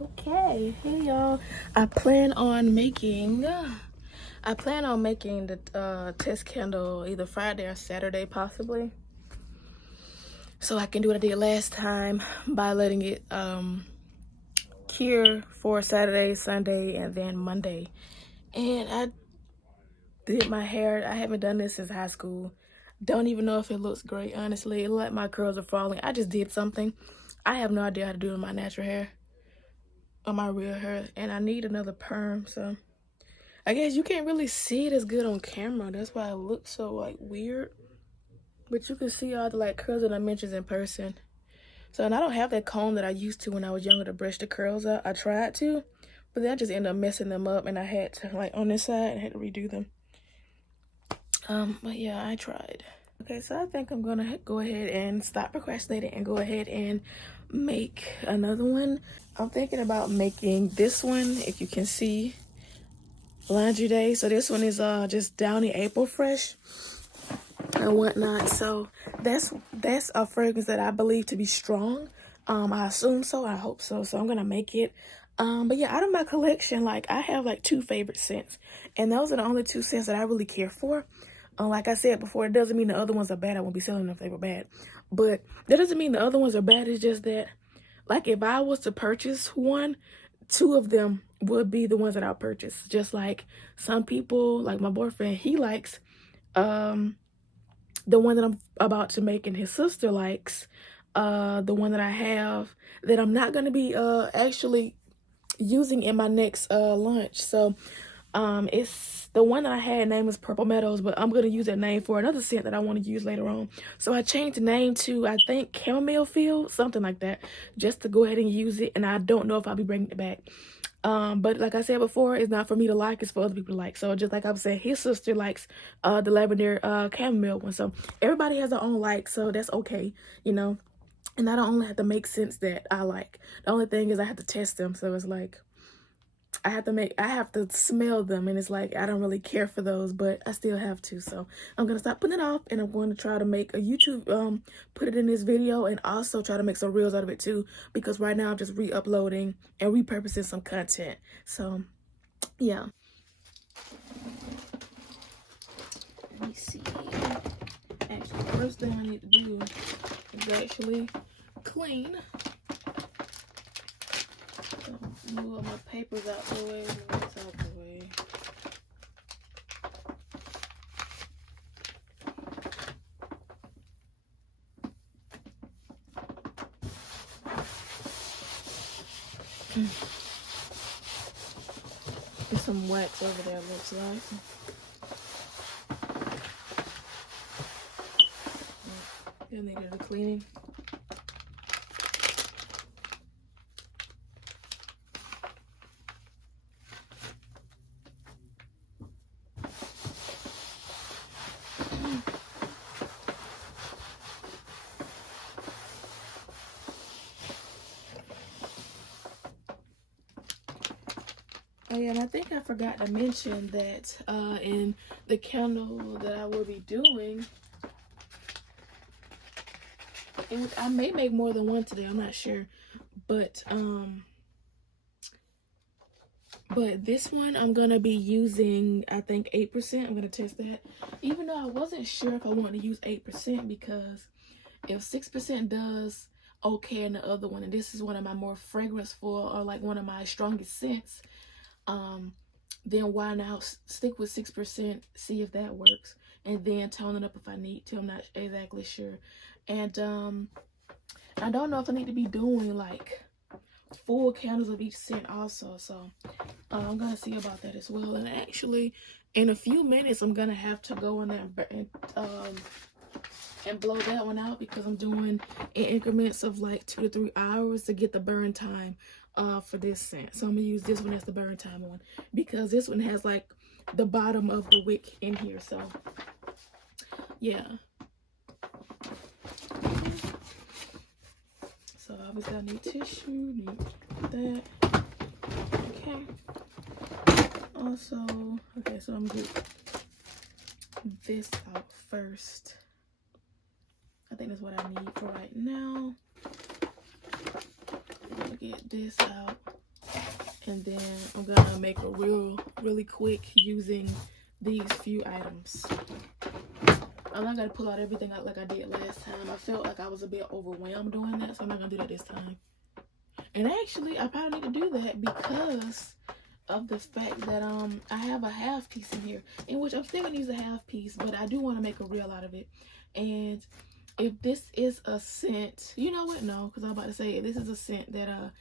Okay, hey y'all. I plan on making the test candle either Friday or Saturday possibly. So I can do what I did last time by letting it cure for Saturday, Sunday, and then Monday. And I did my hair. I haven't done this since high school. Don't even know if it looks great, honestly. It looked like my curls are falling. I just did something. I have no idea how to do it with my natural hair or my real hair, and I need another perm, so I guess you can't really see it as good on camera. That's why it looks so like weird. But you can see all the like curls and dimensions in person. So, and I don't have that comb that I used to when I was younger to brush the curls out. I tried to, but then I just ended up messing them up, and I had to like on this side and had to redo them. But yeah, I tried. Okay, so I think I'm gonna go ahead and stop procrastinating and go ahead and make another one. I'm thinking about making this one, if you can see, laundry day. So this one is just Downy April Fresh and whatnot. So that's a fragrance that I believe to be strong. I assume so. I hope so. So I'm gonna make it. But yeah, out of my collection, like I have like 2 favorite scents, and those are the only 2 scents that I really care for. Like I said before, it doesn't mean the other ones are bad. I won't be selling them if they were bad, but that doesn't mean the other ones are bad. It's just that, like, if I was to purchase one, 2 of them would be the ones that I'll purchase. Just like some people, like my boyfriend, he likes the one that I'm about to make, and his sister likes the one that I have that I'm not going to be actually using in my next lunch. So it's the one that I had name is Purple Meadows, but I'm gonna use that name for another scent that I want to use later on. So I changed the name to, I think, Chamomile Field, something like that, just to go ahead and use it. And I don't know if I'll be bringing it back. But like I said before, it's not for me to like, it's for other people to like. So just like I was saying, his sister likes the lavender chamomile one. So everybody has their own like, so that's okay, you know. And I don't only have to make scents that I like. The only thing is I have to test them. So it's like I have to smell them, and it's like I don't really care for those, but I still have to. So I'm gonna stop putting it off, and I'm going to try to make a YouTube put it in this video, and also try to make some reels out of it too, because right now I'm just re-uploading and repurposing some content. So yeah, let me see. Actually, the first thing I need to do is actually clean. So move all my papers out the way, move this out the way. There's some wax over there, looks like. Still needed a cleaning. Oh yeah, and I think I forgot to mention that in the candle that I will be doing, and I may make more than one today, I'm not sure, but this one I'm gonna be using, I think, 8%. I'm gonna test that, even though I wasn't sure if I wanted to use 8%, because if 6% does okay in the other one, and this is one of my more fragrance-full, or like one of my strongest scents, then why not stick with 6%, see if that works, and then tone it up if I need to. I'm not exactly sure. And I don't know if I need to be doing like full candles of each scent also, so I'm gonna see about that as well. And actually, in a few minutes, I'm gonna have to go in there and blow that one out, because I'm doing in increments of like 2 to 3 hours to get the burn time for this scent. So I'm gonna use this one as the burn time one, because this one has like the bottom of the wick in here. So yeah, so obviously I need tissue, need that. Okay, also, okay, so I'm gonna get this out first. I think that's what I need for right now. Get this out. and then I'm gonna make a really quick using these few items. I'm not gonna pull out everything out like I did last time. I felt like I was a bit overwhelmed doing that, so I'm not gonna do that this time. And actually, I probably need to do that because of the fact that I have a half piece in here, in which I'm still gonna use a half piece, but I do want to make a reel out of it. And if this is a scent, you know what? No, because I'm about to say if this is a scent that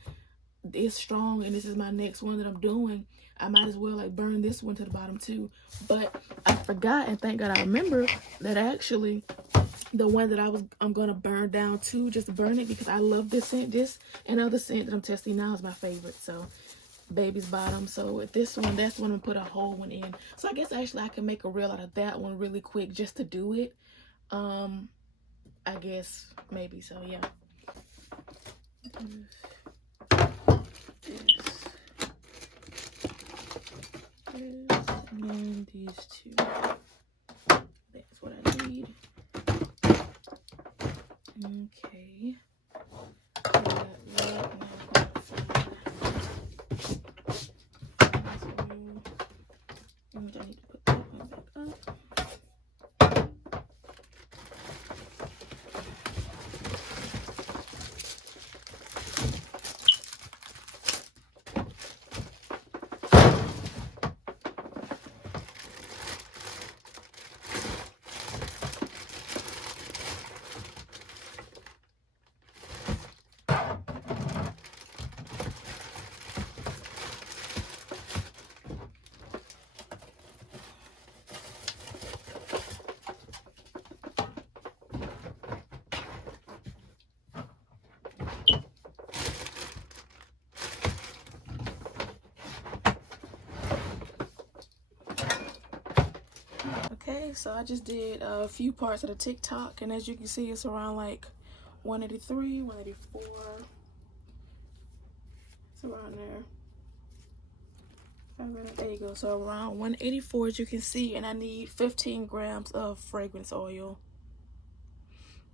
is strong, and this is my next one that I'm doing, I might as well like burn this one to the bottom too. But I forgot, and thank God I remember that actually the one that I'm gonna burn down too, just burn it because I love this scent. This and other scent that I'm testing now is my favorite. So Baby's Bottom. So with this one, that's when I'm gonna put a whole one in. So I guess actually I can make a reel out of that one really quick just to do it. I guess maybe so, yeah. And then these two. That's what I need. Okay. I need to put that one back up. Okay, so I just did a few parts of the TikTok, and as you can see, it's around like 183, 184. It's around there. There you go. So around 184, as you can see, and I need 15 grams of fragrance oil.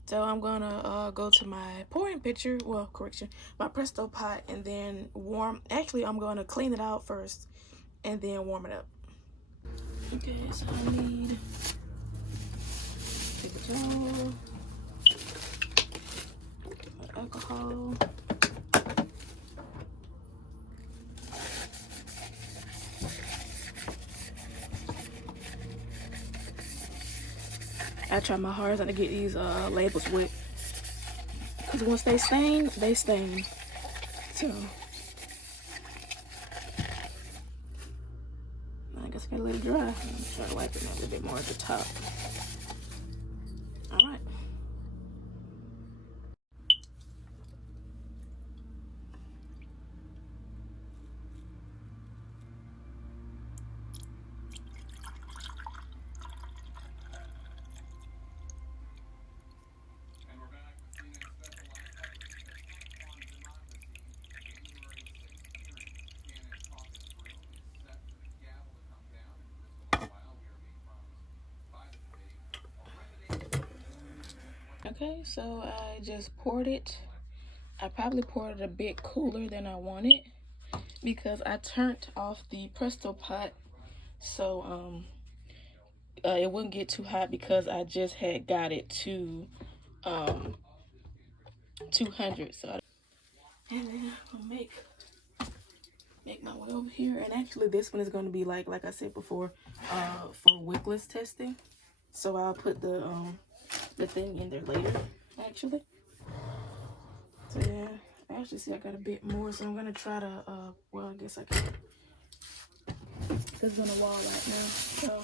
So I'm gonna go to my pouring pitcher, well, correction, my Presto pot, and then actually I'm gonna clean it out first and then warm it up. Okay, so I need paper towel, alcohol, I try my hardest not to get these labels wet, because once they stain, they stain. So I guess I gotta let it dry. Try to wipe it a little bit more at the top. All right. Okay, so I just poured it. I probably poured it a bit cooler than I wanted because I turned off the Presto pot, so it wouldn't get too hot because I just had got it to 200. So and then I'll make my way over here, and actually this one is going to be like I said before, for wickless testing. So I'll put the thing in there later, actually. So yeah, I actually see I got a bit more, so I'm gonna try to well, I guess I can. It's on the wall right now, so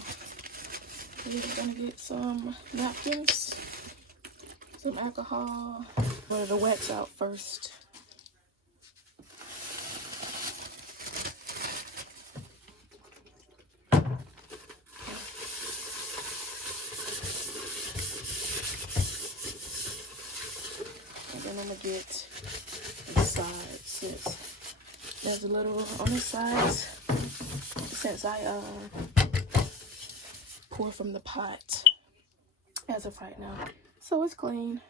we're just gonna get some napkins, some alcohol. We're the wax out first. And then I'm gonna get the sides, since there's a little on the sides, since I pour from the pot as of right now. So it's clean.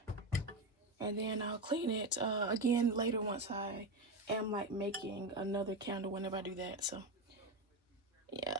And then I'll clean it again later once I am like making another candle whenever I do that. So yeah.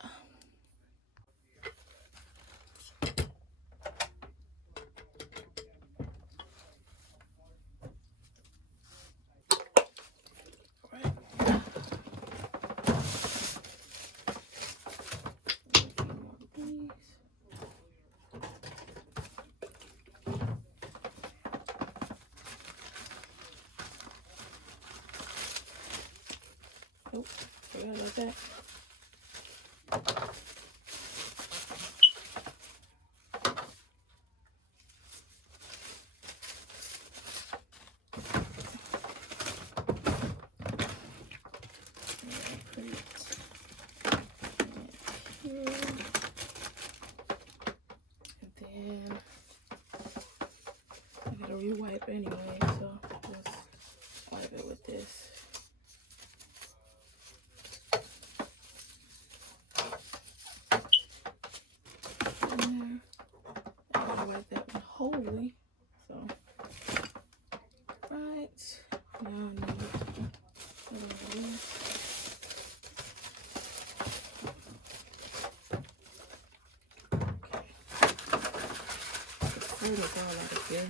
Nope, forgot about that. Put it here. And then I gotta re-wipe anyway, so just wipe it with this. Holy, so right now I need okay. It's all out of here.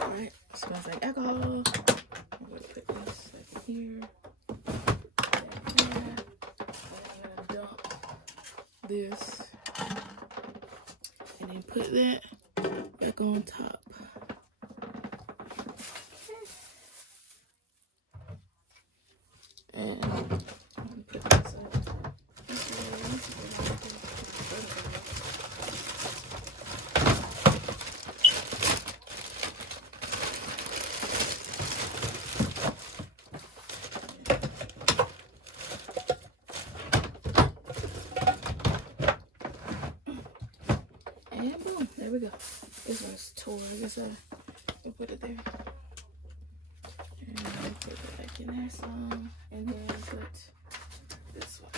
All right, smells like alcohol. I'm gonna put this like here. This and then put that back on top. And put this up. And boom, there we go. This one's tore. I guess I'll put it there. And put it back in there some. And then put this one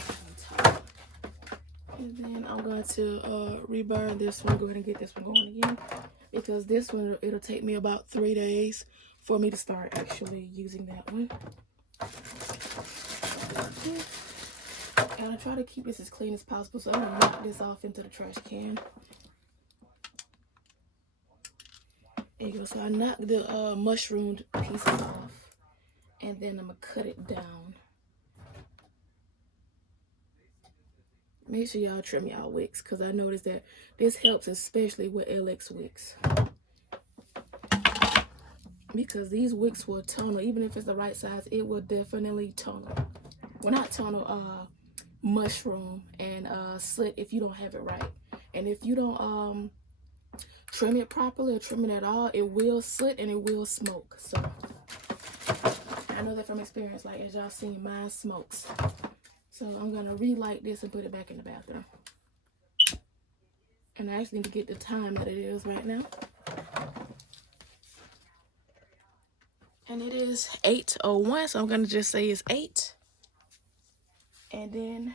on top. And then I'm going to reburn this one. Go ahead and get this one going again. Because this one, it'll take me about 3 days for me to start actually using that one. And I try to keep this as clean as possible. So I'm going to knock this off into the trash can. There you go. So I knocked the mushroomed pieces off. And then I'm going to cut it down. Make sure y'all trim y'all wicks, because I noticed that this helps especially with LX wicks. Because these wicks will tunnel. Even if it's the right size, it will definitely tunnel. Well, not tunnel, mushroom and slit if you don't have it right. And if you don't trim it properly or trim it at all, it will slit and it will smoke. So I know that from experience, like as y'all seen, mine smokes. So I'm gonna relight this and put it back in the bathroom. And I actually need to get the time that it is right now. And it is 8:01, so I'm gonna just say it's 8. And then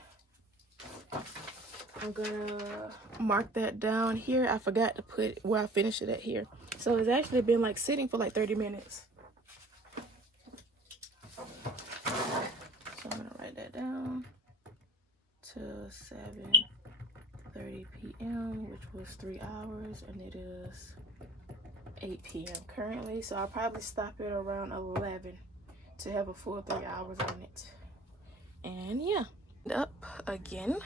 I'm gonna mark that down here. I forgot to put where I finished it at here. So it's actually been like sitting for like 30 minutes. So I'm gonna write that down to 7:30 p.m., which was 3 hours, and it is 8 p.m. currently. So I'll probably stop it around 11 to have a full 3 hours on it. And yeah, up again.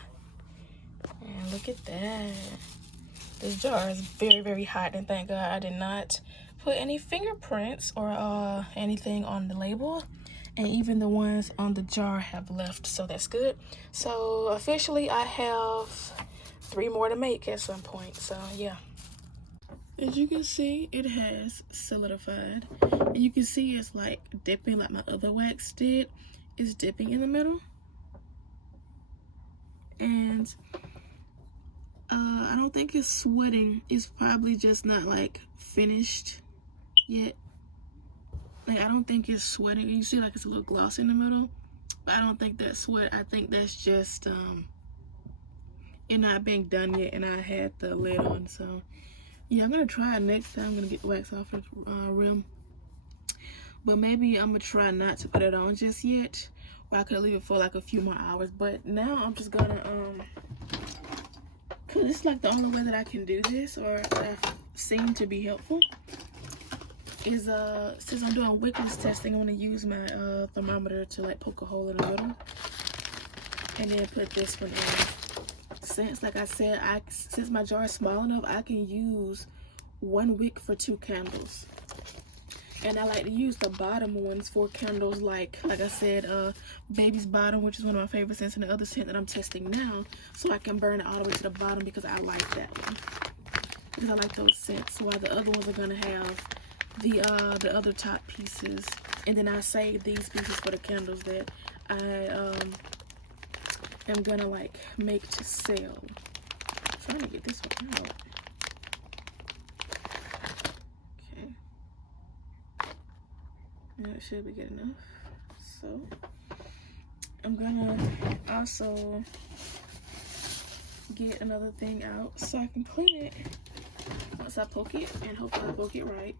And look at that. This jar is very, very hot, and thank God I did not put any fingerprints or anything on the label. And even the ones on the jar have left, so that's good. So officially I have 3 more to make at some point, so yeah. As you can see, it has solidified. And you can see it's like dipping like my other wax did. It's dipping in the middle. And I don't think it's sweating. It's probably just not like finished yet. Like, I don't think it's sweating. You see like it's a little gloss in the middle, but I don't think that's sweat. I think that's just and not being done yet, and I had the lid on. So yeah, I'm gonna try it next time. I'm gonna get the wax off the rim, but maybe I'm gonna try not to put it on just yet, or I could leave it for like a few more hours. But now I'm just gonna cause it's like the only way that I can do this, or that seemed to be helpful, is since I'm doing wickless testing, I'm gonna use my thermometer to like poke a hole in the middle and then put this one in. Since, like I said, since my jar is small enough, I can use 1 wick for 2 candles. And I like to use the bottom ones for candles, like I said, Baby's Bottom, which is one of my favorite scents, and the other scent that I'm testing now, so I can burn it all the way to the bottom because I like that one. Because I like those scents. While the other ones are gonna have the other top pieces, and then I save these pieces for the candles that I am gonna like make to sell. I'm trying to get this one out. Okay. Now it should be good enough. So I'm gonna also get another thing out so I can clean it once I poke it, and hopefully I poke it right.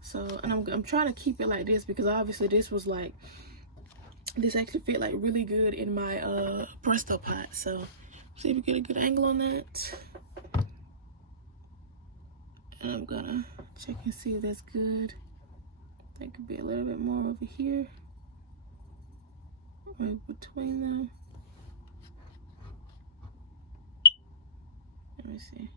So, and I'm trying to keep it like this because obviously this actually fit like really good in my Presto pot. So see if we get a good angle on that. And I'm gonna check and see if that's good. I think it could be a little bit more over here, right between them. Let me see.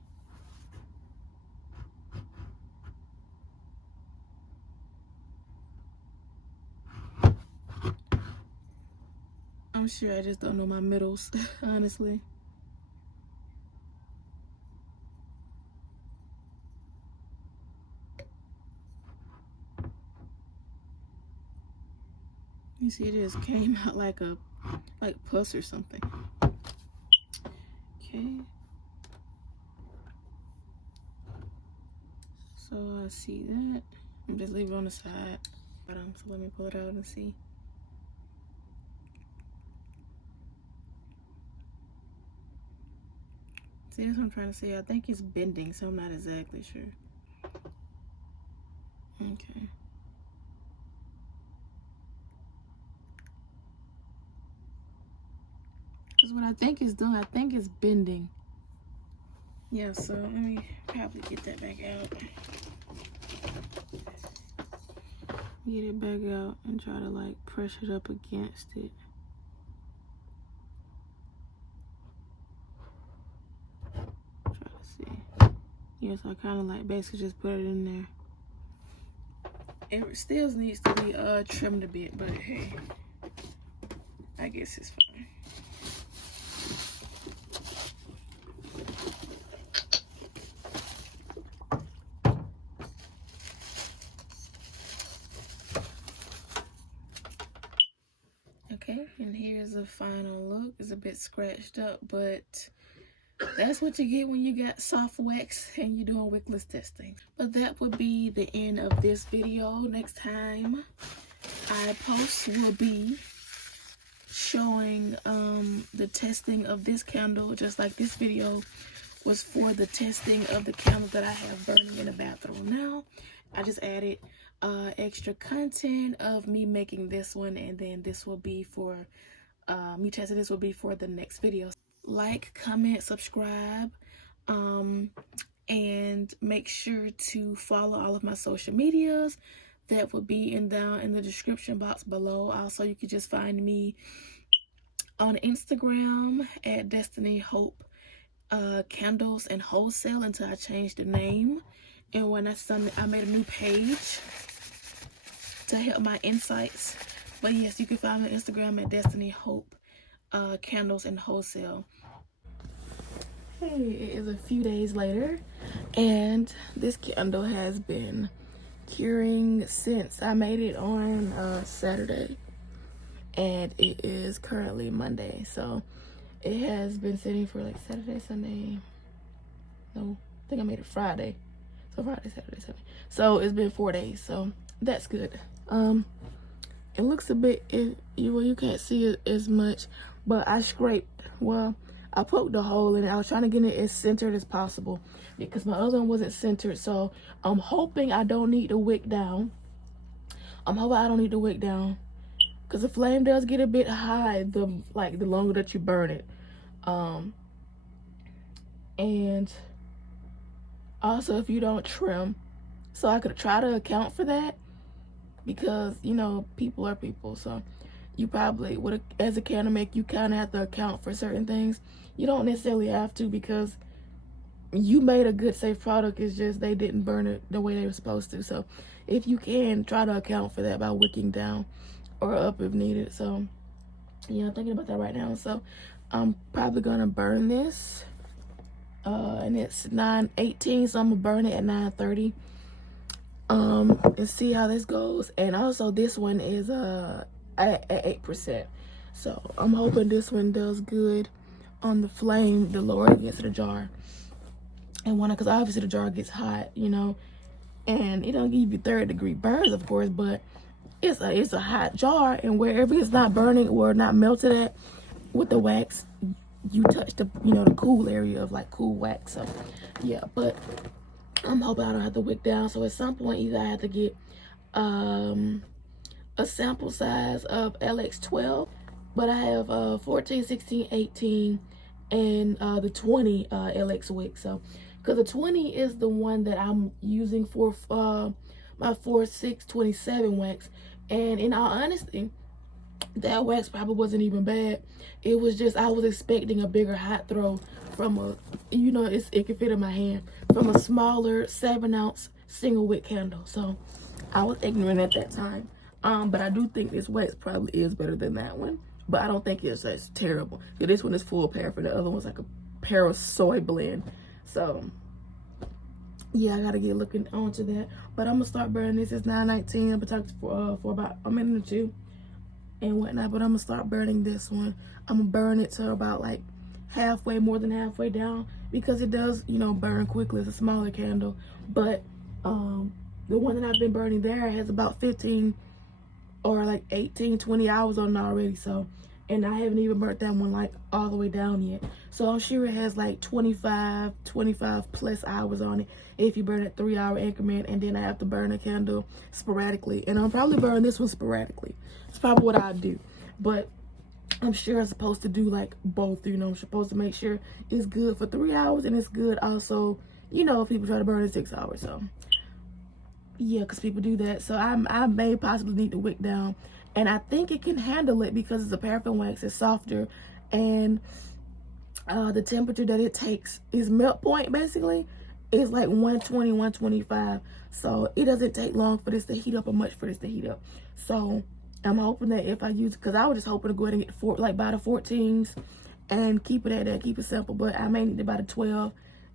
I'm sure I just don't know my middles, honestly. You see, it just came out like pus or something. Okay. So I see that. I'm just leave it on the side. So let me pull it out and see. See, that's what I'm trying to say. I think it's bending, so I'm not exactly sure. Okay. That's what I think is done. I think it's bending. Yeah, so let me probably get that back out. Get it back out and try to like press it up against it. Try to see. Yes, I kind of like basically just put it in there. It still needs to be trimmed a bit, but hey, I guess it's fine. Okay, and here's the final look. It's a bit scratched up, but that's what you get when you got soft wax and you're doing wickless testing. But that would be the end of this video. Next time I post will be showing the testing of this candle, just like this video was for the testing of the candle that I have burning in the bathroom now. I just added extra content of me making this one, and then this will be for me testing. This will be for the next video. Like, comment, subscribe, and make sure to follow all of my social medias. That will be down in the description box below. Also, you can just find me on Instagram at Destiny Hope Candles and Wholesale until I changed the name. And when that's done, I made a new page to help my insights. But yes, you can find me on Instagram at Destiny Hope Candles and Wholesale. Hey, it is a few days later, and this candle has been curing since I made it on Saturday, and it is currently Monday. So it has been sitting for like Saturday, Sunday. No, I think I made it Friday. So Friday, Saturday, Sunday. So it's been 4 days. So that's good. It looks a bit, well, you can't see it as much, but I scraped. Well, I poked a hole in it. I was trying to get it as centered as possible because my other one wasn't centered. So I'm hoping I don't need to wick down. Because the flame does get a bit high the longer that you burn it. And also if you don't trim. So I could try to account for that because, you know, people are people. So you probably would, as a candle maker, you kind of have to account for certain things. You don't necessarily have to because you made a good, safe product. It's just they didn't burn it the way they were supposed to. So if you can, try to account for that by wicking down or up if needed. So yeah, I'm thinking about that right now. So I'm probably gonna burn this, and it's 9:18, so I'm gonna burn it at 9:30. And see how this goes. And also this one is at 8%. So I'm hoping this one does good on the flame the lower it gets to the jar. And because obviously the jar gets hot, you know, and it don't give you 3rd-degree burns, of course, but it's a hot jar, and wherever it's not burning or not melted at with the wax, you touch the, you know, the cool area of like cool wax. So yeah, but I'm hoping I don't have to wick down. So at some point either I have to get a sample size of LX12, but I have 14, 16, 18, and the 20 LX wick. So because the 20 is the one that I'm using for my 4/6/27 wax, and in all honesty, that wax probably wasn't even bad. It was just I was expecting a bigger hot throw from a, you know, it can fit in my hand, from a smaller 7-ounce single wick candle. So I was ignorant at that time. But I do think this wax probably is better than that one, but I don't think it's as terrible. This one is full paraffin, the other one's like a para soy blend. So yeah, I gotta get looking onto that. But I'm gonna start burning this. It's 9:19. I'm gonna talk for about a minute or two and whatnot, but I'm gonna start burning this one. I'm gonna burn it to about like halfway, more than halfway down, because it does, you know, burn quickly. It's a smaller candle, but the one that I've been burning there has about 15 or like 18, 20 hours on it already. So, and I haven't even burnt that one like all the way down yet. So I'm sure it has like 25 plus hours on it if you burn a 3-hour increment. And then I have to burn a candle sporadically, and I'll probably burn this one sporadically. It's probably what I do, but I'm sure I'm supposed to do like both. You know, I'm supposed to make sure it's good for 3 hours and it's good also, you know, if people try to burn it 6 hours. So yeah, because people do that. So I may possibly need to wick down, and I think it can handle it because it's a paraffin wax. It's softer, and the temperature that it takes is melt point basically is like 120, 125. So it doesn't take long for this to heat up or much for this to heat up. So I'm hoping that if I use, because I was just hoping to go ahead and get buy the 14s and keep it at that, keep it simple. But I may need to buy the 12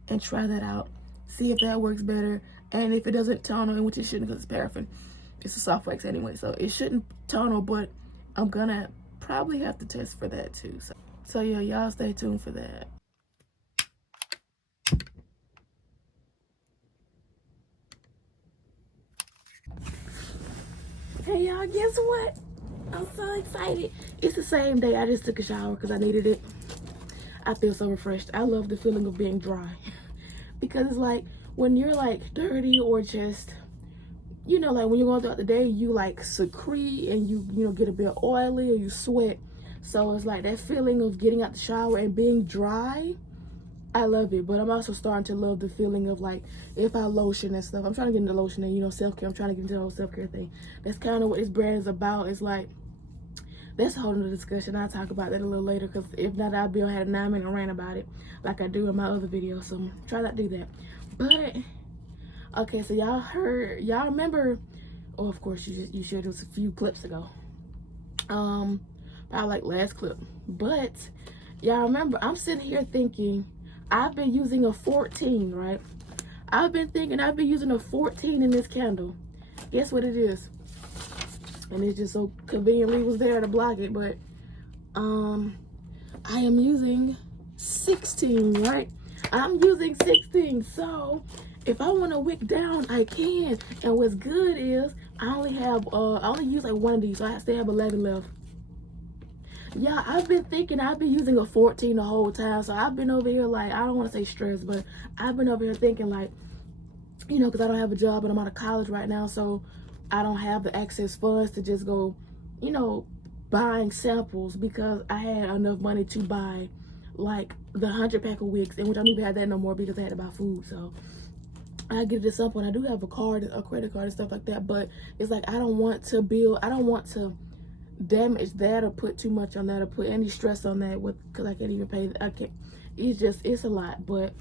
and try that out, see if that works better. And if it doesn't tunnel, which it shouldn't because it's paraffin, it's a soft wax anyway, so it shouldn't tunnel, but I'm gonna probably have to test for that too. So yeah, y'all stay tuned for that. Hey y'all, guess what? I'm so excited. It's the same day. I just took a shower because I needed it. I feel so refreshed. I love the feeling of being dry because it's like when you're like dirty or just, you know, like when you're going throughout the day, you like secrete and you know, get a bit oily or you sweat. So it's like that feeling of getting out the shower and being dry. I love it, but I'm also starting to love the feeling of like if I lotion and stuff. I'm trying to get into lotion and, you know, self-care. I'm trying to get into the whole self-care thing. That's kind of what this brand is about. It's like, that's a whole nother discussion. I'll talk about that a little later, because if not, I'll be on had a 9-minute rant about it like I do in my other videos. So try not to do that. But okay, so y'all remember, oh, of course you shared this a few clips ago, probably like last clip, but y'all remember, I'm sitting here thinking I've been using a 14, right? I've been thinking I've been using a 14 in this candle. Guess what it is? And it just so conveniently was there to block it, but I am using 16, right? I'm using 16, so if I want to wick down, I can. And what's good is I only use like one of these, so I still have 11 left. yeah, I've been thinking I've been using a 14 the whole time. So I've been over here like, I don't want to say stressed, but I've been over here thinking like, you know, because I don't have a job and I'm out of college right now, so I don't have the access funds to just go, you know, buying samples, because I had enough money to buy like the 100-pack of wicks, and which I don't even have that no more because I had to buy food. So I get it at some point. I do have a credit card and stuff like that, but it's like I don't want to damage that or put too much on that or put any stress on that because I can't even pay. It's a lot. But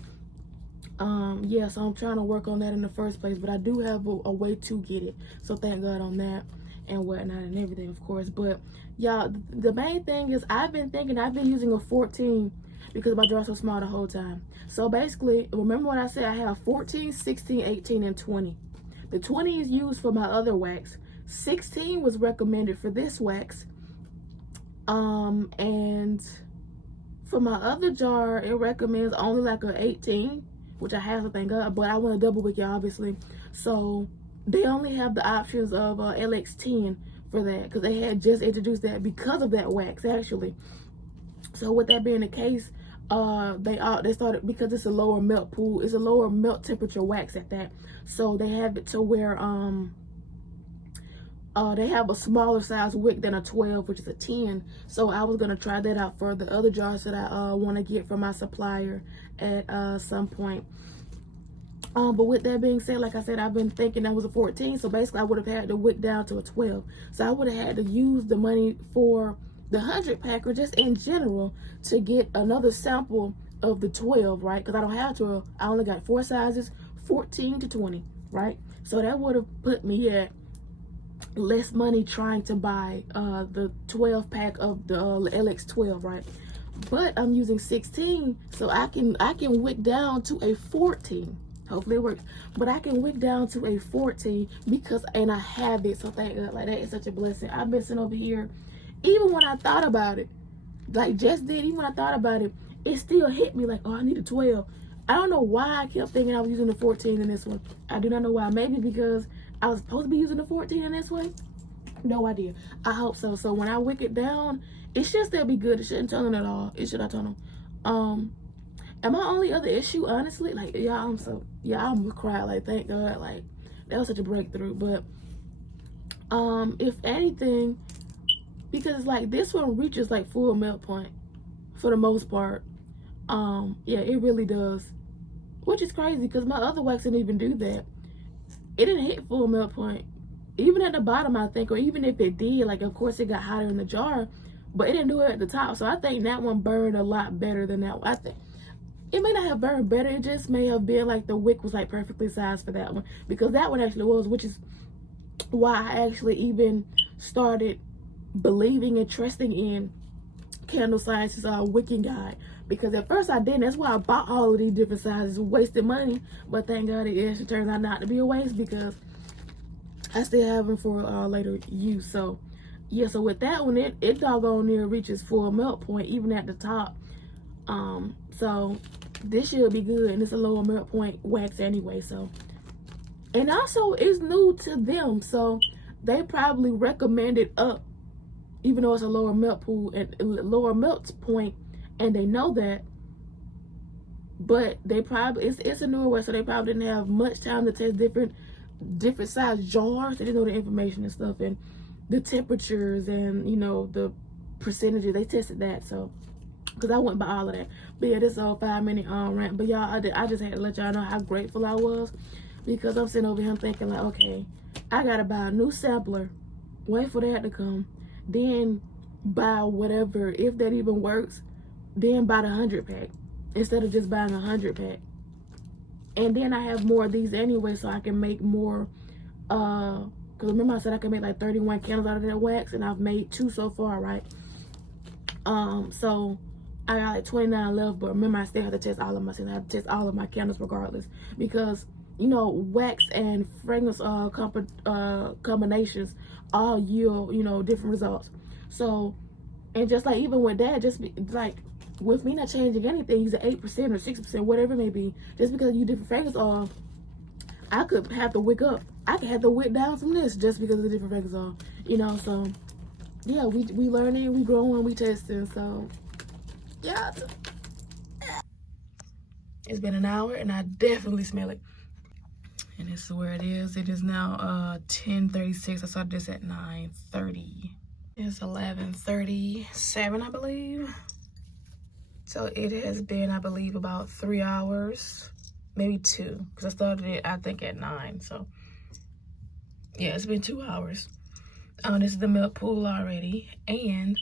yeah, so I'm trying to work on that in the first place, but I do have a way to get it, so thank God on that and whatnot and everything, of course. But y'all, the main thing is I've been using a 14 because my jar's so small the whole time. So basically, remember what I said, I have 14, 16, 18, and 20. The 20 is used for my other wax. 16 was recommended for this wax, and for my other jar it recommends only like a 18, which I have to thank God, but I want a double wick, obviously. So they only have the options of LX10 for that, because they had just introduced that because of that wax actually. So with that being the case, they started, because it's a lower melt pool, it's a lower melt temperature wax at that, so they have it to where they have a smaller size wick than a 12, which is a 10. So I was gonna try that out for the other jars that I want to get from my supplier at some point. But with that being said, like I said, I've been thinking that was a 14, so basically I would have had to wick down to a 12. So I would have had to use the money for the 100-pack or just in general to get another sample of the 12, right? Because I don't have 12. I only got 4 sizes, 14 to 20, right? So that would have put me at less money trying to buy the 12-pack of the LX12, right? But I'm using 16, so I can wick down to a 14. Hopefully it works, but I can wick down to a 14 and I have it. So thank God, like that is such a blessing. I've been sitting over here, even when I thought about it, like just did, even when I thought about it, it still hit me like, oh, I need a 12. I don't know why I kept thinking I was using the 14 in this one. I do not know why. Maybe because I was supposed to be using the 14 in this one. No idea. I hope so. So when I wick it down, it should still be good. It shouldn't tunnel at all. It should not tunnel. And my only other issue, honestly, like I'm gonna cry. Like thank God, like that was such a breakthrough. But if anything, because like this one reaches like full melt point for the most part. Yeah, it really does, which is crazy because my other wax didn't even do that. It didn't hit full melt point, even at the bottom, I think, or even if it did, like of course it got hotter in the jar, but it didn't do it at the top. So I think that one burned a lot better than that one. I think it may not have burned better, it just may have been like the wick was like perfectly sized for that one, because that one actually was, which is why I actually even started believing and trusting in Candle Science's wicking guide, because at first I didn't. That's why I bought all of these different sizes, wasted money, but thank God it turns out not to be a waste, because I still have them for later use. So yeah, so with that one, it doggone near reaches full melt point even at the top. So this should be good, and it's a lower melt point wax anyway. So, and also it's new to them, so they probably recommend it up, even though it's a lower melt pool and lower melt point, and they know that. But they probably it's a newer way, so they probably didn't have much time to test different size jars. They didn't know the information and stuff and the temperatures and the percentages. They tested that, so because I went by all of that. But yeah, this is a 5-minute rant. But y'all, I just had to let y'all know how grateful I was, because I'm sitting over here thinking like, okay, I gotta buy a new sampler, wait for that to come, then buy whatever, if that even works, then buy the 100-pack instead of just buying a 100-pack. And then I have more of these anyway, so I can make more. Because remember I said I can make like 31 candles out of that wax, and I've made 2 so far, right? So I got like 29 left, but remember I still have to test all of my candles. I have to test all of my candles regardless, because wax and fragrance combinations all yield different results. So, and just like even with that, just like with me not changing anything, using 8% or 6%, whatever it may be, just because you different fragrance I could have to wick up. I could have to wick down from this just because of the different fragrance so yeah, we learning, we growing, we testing. So yeah, it's been an hour and I definitely smell it. And this is where it is. It is now 10:36. I started this at 9:30. It's 11:37, I believe. So it has been, I believe, about 3 hours, maybe 2, because I started it, I think, at 9. So yeah, it's been 2 hours. This is the milk pool already, and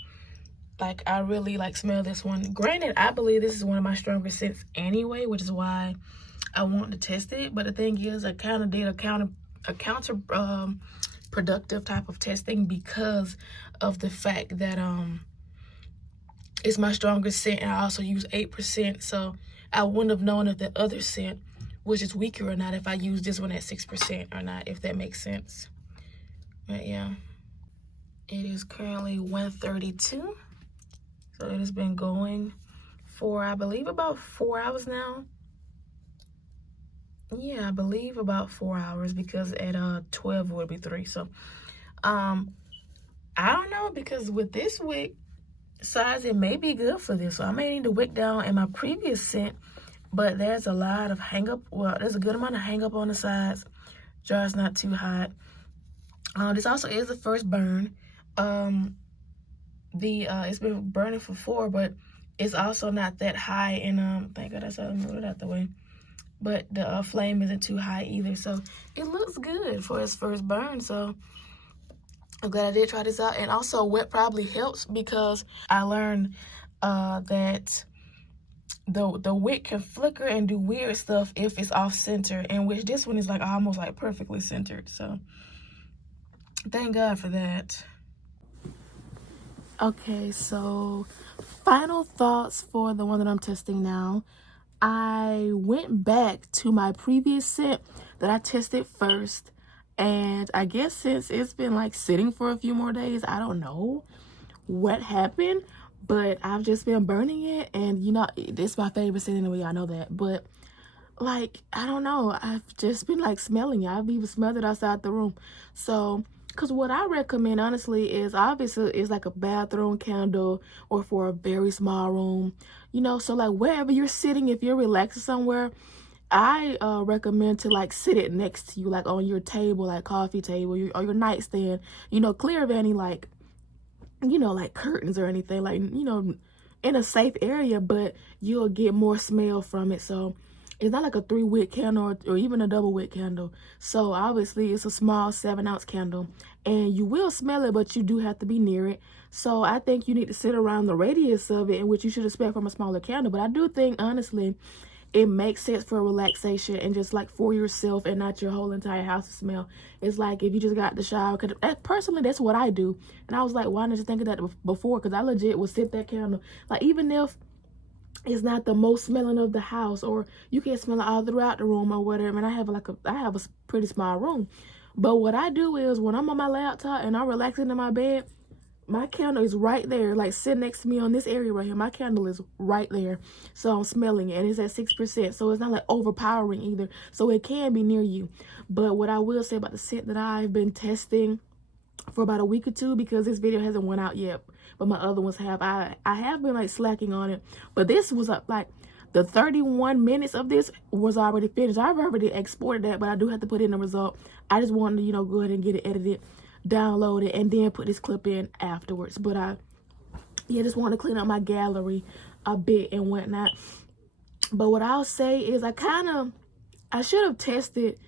like I really like smell this one. Granted, I believe this is one of my stronger scents anyway, which is why I want to test it. But the thing is, I kind of did a counter productive type of testing because of the fact that it's my strongest scent, and I also use 8%. So I wouldn't have known if the other scent was just weaker or not if I used this one at 6% or not, if that makes sense. But yeah, it is currently 1:32. So it has been going for, I believe, about 4 hours now. Yeah, I believe about 4 hours, because at 12 would be 3. So I don't know, because with this wick size, it may be good for this. So I may need to wick down in my previous scent, but there's a lot of hang up. Well, there's a good amount of hang up on the sides. Jar's not too hot. This also is the first burn. It's been burning for 4, but it's also not that high. And thank God I moved it out the way. But the flame isn't too high either, so it looks good for its first burn. So I'm glad I did try this out. And also, wet probably helps, because I learned that the wick can flicker and do weird stuff if it's off center, and which this one is like almost like perfectly centered. So thank God for that. Okay, so final thoughts for the one that I'm testing now. I went back to my previous scent that I tested first, and I guess since it's been like sitting for a few more days, I don't know what happened, but I've just been burning it. And you know, it's my favorite scent anyway, I know that. But like, I don't know, I've just been like smelling it. I've even smelled it outside the room. So because what I recommend, honestly, is obviously is like a bathroom candle, or for a very small room, you know. So like wherever you're sitting, if you're relaxing somewhere, I recommend to like sit it next to you, like on your table, like coffee table, or your nightstand, you know, clear of any like, you know, like curtains or anything, like, you know, in a safe area, but you'll get more smell from it. So it's not like a 3-wick candle, or even a double wick candle. So obviously it's a small 7-ounce candle, and you will smell it, but you do have to be near it. So I think you need to sit around the radius of it, in which you should expect from a smaller candle. But I do think, honestly, it makes sense for relaxation and just like for yourself, and not your whole entire house to smell. It's like if you just got the shower, because personally that's what I do. And I was like, why didn't you think of that before? Because I legit would sip that candle, like even if it's not the most smelling of the house, or you can smell it all throughout the room or whatever. And I have a pretty small room, but what I do is when I'm on my laptop and I'm relaxing in my bed, my candle is right there, like sitting next to me on this area right here. My candle is right there, so I'm smelling it, and it's at 6%, so it's not like overpowering either, so it can be near you. But what I will say about the scent that I've been testing for about a week or 2, because this video hasn't went out yet, but my other ones have, I have been like slacking on it. But this was like the 31 minutes of this was already finished. I've already exported that, but I do have to put in the result. I just wanted to, you know, go ahead and get it edited, download it, and then put this clip in afterwards. But I just want to clean up my gallery a bit and whatnot. But what I'll say is I should have tested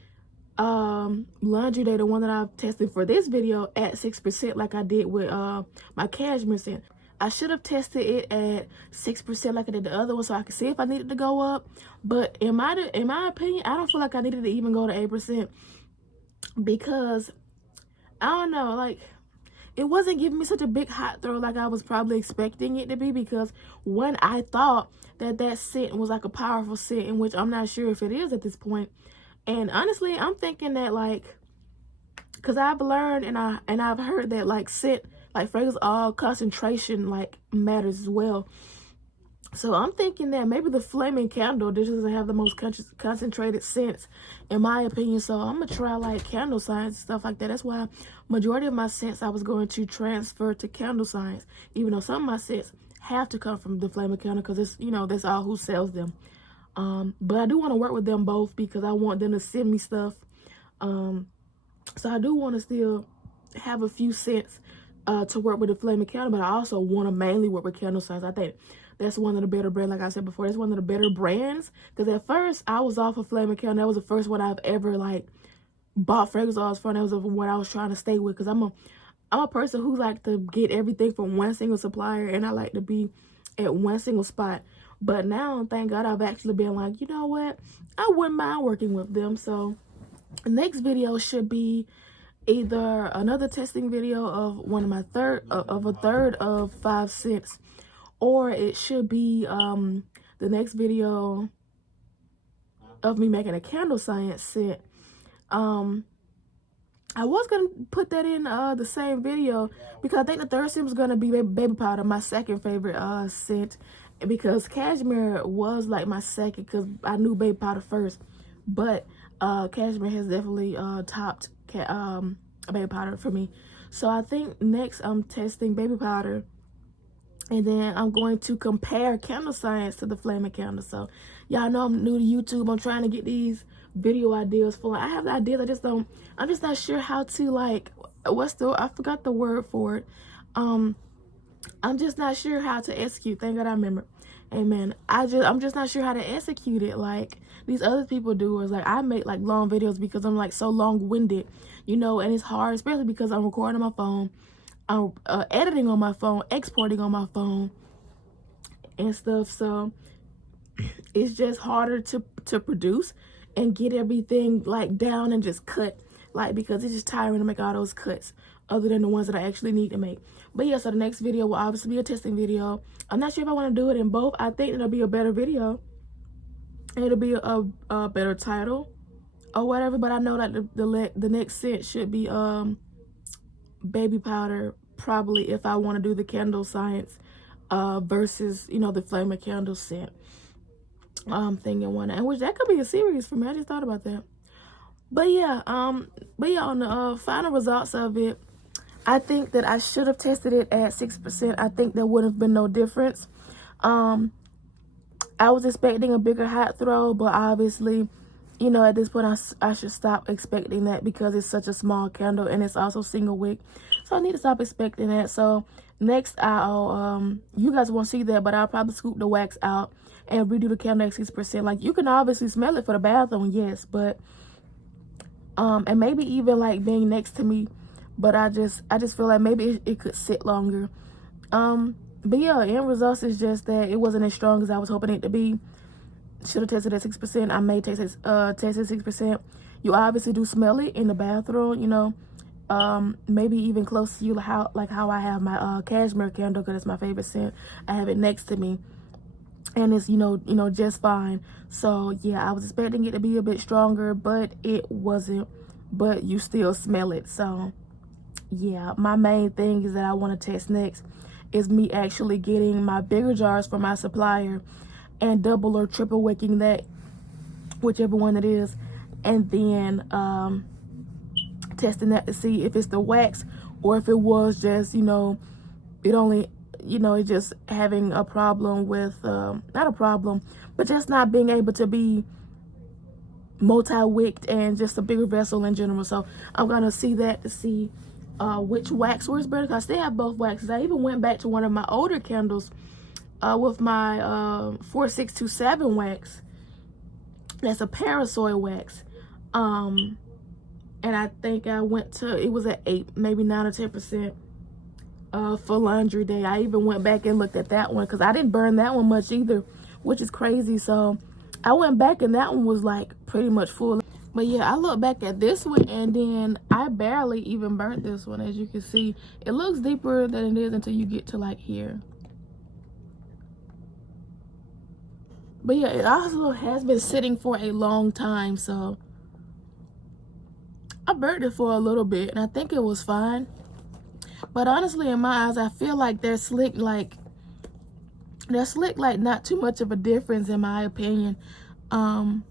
Laundry Day, the one that I've tested for this video, at 6%, like I did with my cashmere scent. I should have tested it at 6% like I did the other one, so I could see if I needed to go up. But in my opinion, I don't feel like I needed to even go to 8%, because I don't know, like, it wasn't giving me such a big hot throw like I was probably expecting it to be. Because when I thought that scent was like a powerful scent, in which I'm not sure if it is at this point. And honestly, I'm thinking that, like, because I've learned and I've heard that like scent, like fragrance, all concentration like matters as well. So I'm thinking that maybe the flaming candle, this doesn't have the most concentrated scents, in my opinion. So I'm gonna try like candle science and stuff like that. That's why majority of my scents I was going to transfer to candle science, even though some of my scents have to come from the flaming candle because it's, you know, that's all who sells them. But I do want to work with them both because I want them to send me stuff. So I do want to still have a few scents to work with the flaming candle, but I also want to mainly work with candle science. I think that's one of the better brands. Like I said before, that's one of the better brands. Because at first I was off of flaming candle. That was the first one I've ever like bought fragrance oils for. And that was what I was trying to stay with. Because I'm a person who like to get everything from one single supplier, and I like to be at one single spot. But now, thank God, I've actually been like, you know what, I wouldn't mind working with them. So the next video should be either another testing video of a third of 5 scents, or it should be the next video of me making a candle science scent. I was gonna put that in the same video because I think the third scent was gonna be baby powder, my second favorite scent, because cashmere was like my second because I knew baby powder first, but cashmere has definitely topped baby powder for me. So I think next I'm testing baby powder, and then I'm going to compare candle science to the flaming candle. So y'all know I'm new to YouTube. I'm trying to get these video ideas for. I have the ideas, I'm just not sure how to, like, I forgot the word for it. I'm just not sure how to execute. Thank God I remember. Amen. I'm just not sure how to execute it like these other people do. Is like I make like long videos because I'm like so long-winded, you know, and it's hard, especially because I'm recording on my phone, I'm editing on my phone, exporting on my phone and stuff. So it's just harder to produce and get everything like down and just cut, like, because it's just tiring to make all those cuts other than the ones that I actually need to make. But yeah, so the next video will obviously be a testing video. I'm not sure if I want to do it in both. I think it'll be a better video, it'll be a better title or whatever, but I know that the next scent should be baby powder, probably, if I want to do the candle science versus, you know, the flaming candle scent thing in one, and which that could be a series for me. I just thought about that. But yeah, on the final results of it, I think that I should have tested it at 6%. I think there would have been no difference. I was expecting a bigger hot throw, but obviously, you know, at this point I should stop expecting that because it's such a small candle and it's also single wick. So I need to stop expecting that. So next I'll you guys won't see that, but I'll probably scoop the wax out and redo the candle at 6%. Like, you can obviously smell it for the bathroom, yes, but and maybe even like being next to me, but I just feel like maybe it could sit longer. But yeah, end results is just that it wasn't as strong as I was hoping it to be. Should have tested at 6%. I may test it 6%. You obviously do smell it in the bathroom, you know. Maybe even close to you, how I have my cashmere candle, because it's my favorite scent. I have it next to me, and it's you know just fine. So yeah, I was expecting it to be a bit stronger, but it wasn't. But you still smell it. So yeah, my main thing is that I want to test next is me actually getting my bigger jars from my supplier and double or triple wicking that, whichever one it is, and then testing that to see if it's the wax or if it was just, you know, it just having a problem with not a problem, but just not being able to be multi-wicked and just a bigger vessel in general. So I'm gonna see that to see which wax works better, because I still have both waxes. I even went back to one of my older candles with my 4627 wax. That's a parasol wax, and I think I went to, it was at 8, maybe 9 or 10% for laundry day. I even went back and looked at that one because I didn't burn that one much either, which is crazy. So I went back and that one was like pretty much full. But yeah, I look back at this one and then I barely even burnt this one. As you can see, it looks deeper than it is until you get to like here. But yeah, it also has been sitting for a long time, so I burnt it for a little bit and I think it was fine. But honestly, in my eyes, I feel like they're slick. Like, They're slick, like not too much of a difference in my opinion. So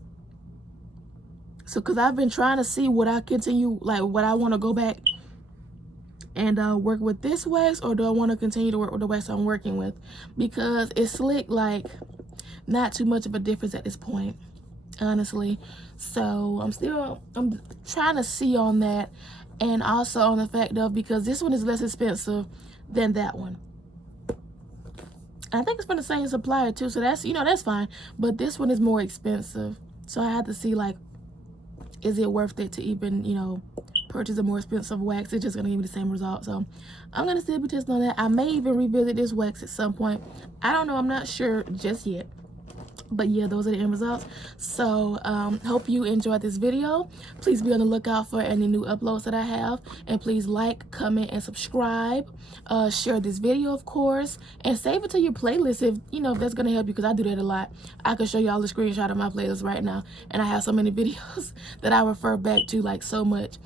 because I've been trying to see what I continue, like what I want to go back and work with this wax, or do I want to continue to work with the wax I'm working with, because it's slick, like not too much of a difference at this point, honestly. So I'm trying to see on that, and also on the fact of, because this one is less expensive than that one. I think it's from the same supplier too, so that's, you know, that's fine. But this one is more expensive, so I have to see, like, is it worth it to even, you know, purchase a more expensive wax? It's just gonna give me the same result. So I'm gonna still be testing on that. I may even revisit this wax at some point. I don't know, I'm not sure just yet. But yeah, those are the end results. So hope you enjoyed this video. Please be on the lookout for any new uploads that I have, and please like, comment, and subscribe. Share this video, of course, and save it to your playlist if, you know, if that's gonna help you, because I do that a lot. I can show y'all the screenshot of my playlist right now, and I have so many videos that I refer back to, like, so much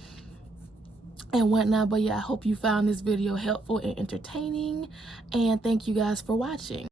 and whatnot. But yeah, I hope you found this video helpful and entertaining, and thank you guys for watching.